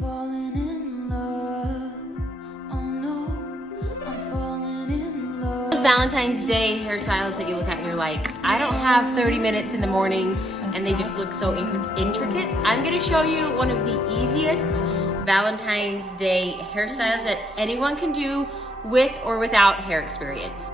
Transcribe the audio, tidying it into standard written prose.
falling in love. Oh no, I'm falling in love. Those Valentine's Day hairstyles that you look at and you're like, I don't have 30 minutes in the morning and they just look so intricate. I'm gonna show you one of the easiest Valentine's Day hairstyles that anyone can do with or without hair experience.